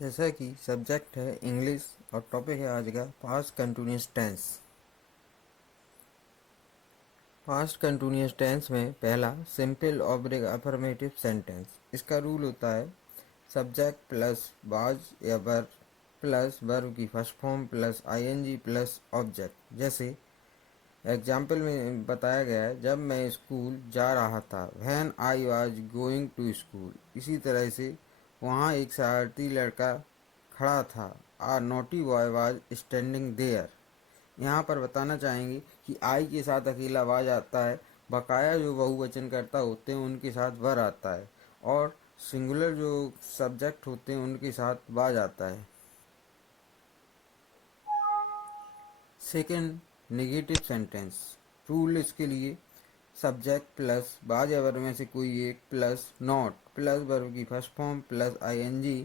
जैसा कि सब्जेक्ट है इंग्लिश और टॉपिक है आज का past continuous tense. Past continuous tense में पहला सिंपल ऑब्लिक अफर्मेटिव सेंटेंस। इसका रूल होता है सब्जेक्ट प्लस बाज या वर्ब प्लस वर्ब की first form plus ING plus object. जैसे एग्जाम्पल में बताया गया है, जब मैं स्कूल जा रहा था, when I was going to school. इसी तरह से वहाँ एक शरारती लड़का खड़ा था, a naughty boy was standing there. यहाँ पर बताना चाहेंगे कि आई के साथ अकेला वाज आता है, बकाया जो बहुवचन करता होते हैं उनके साथ वर आता है, और सिंगुलर जो सब्जेक्ट होते हैं उनके साथ वाज आता है। Second, negative sentence. रूल इसके लिए सब्जेक्ट प्लस बाज या वर्ब में से कोई एक प्लस नॉट प्लस वर्ब की first form plus ING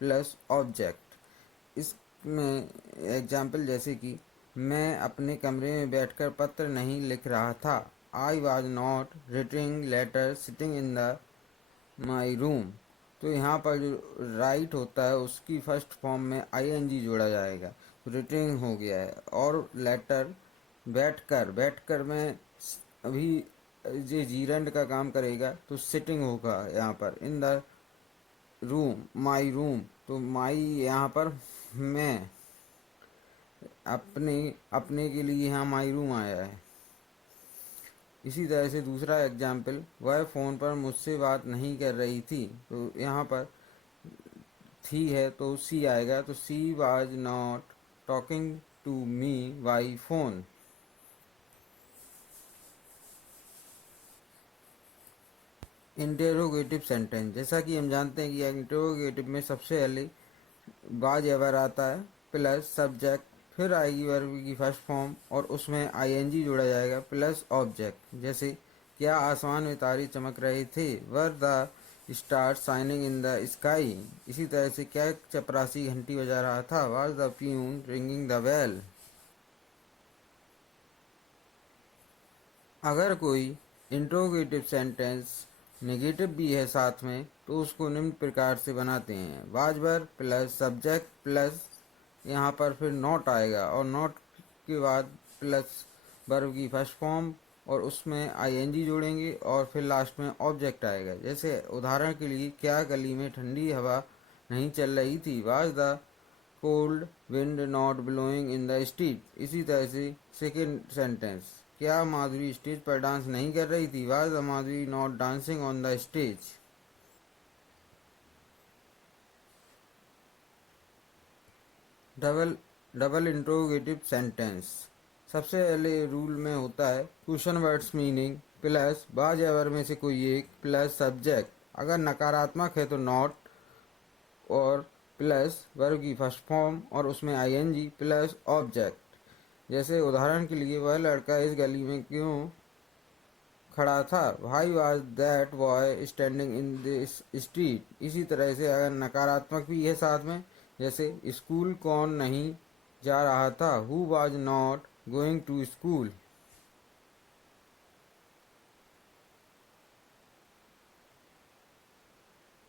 plus object. इसमें एग्जाम्पल जैसे कि मैं अपने कमरे में बैठकर पत्र नहीं लिख रहा था, I was not writing letter sitting in the my room. तो यहाँ पर जो राइट होता है उसकी फर्स्ट फॉर्म में आईएनजी जोड़ा जाएगा, तो रिटिंग हो गया है। और लेटर बैठकर, बैठकर में अभी ये जीरेंड का काम करेगा तो सिटिंग होगा यहाँ पर। In the room, my room, तो माई यहाँ पर मैं, अपने अपने के लिए यहाँ माई रूम आया है। इसी तरह से दूसरा एग्जाम्पल, वह फ़ोन पर मुझसे बात नहीं कर रही थी, तो यहाँ पर थी है तो सी आएगा, तो she was not talking to me by phone. Interrogative sentence. जैसा कि हम जानते हैं कि इंटेरोगेटिव में सबसे पहले बाज एवर आता है प्लस सब्जेक्ट, फिर आएगी वर्ब की फर्स्ट फॉर्म और उसमें आईएनजी जोड़ा जाएगा प्लस ऑब्जेक्ट। जैसे क्या आसमान में तारे चमक रहे थे, were the star shining in the sky. इसी तरह से क्या चपरासी घंटी बजा रहा था, was the peon ringing the bell. अगर कोई इंट्रोगेटिव सेंटेंस नेगेटिव भी है साथ में, तो उसको निम्न प्रकार से बनाते हैं, वाजबर प्लस सब्जेक्ट प्लस यहाँ पर फिर नॉट आएगा और नॉट के बाद प्लस वर्ब की फर्स्ट फॉर्म और उसमें आईएनजी जोड़ेंगे और फिर लास्ट में ऑब्जेक्ट आएगा। जैसे उदाहरण के लिए, क्या गली में ठंडी हवा नहीं चल रही थी, was the cold wind not blowing in the street. इसी तरह से सेकेंड सेंटेंस, क्या माधुरी स्टेज पर डांस नहीं कर रही थी, was the Madhuri not dancing on the stage. Double double interrogative sentence. सबसे पहले रूल में होता है question words meaning plus was या वर्ब में से कोई एक प्लस सब्जेक्ट। अगर नकारात्मक है तो नॉट और प्लस वर्ब की फर्स्ट फॉर्म और उसमें आईएनजी प्लस ऑब्जेक्ट। जैसे उदाहरण के लिए, वह लड़का इस गली में क्यों खड़ा था, भाई was that boy standing in this street. इसी तरह से अगर नकारात्मक भी है साथ में, जैसे स्कूल कौन नहीं जा रहा था, who was not going to school.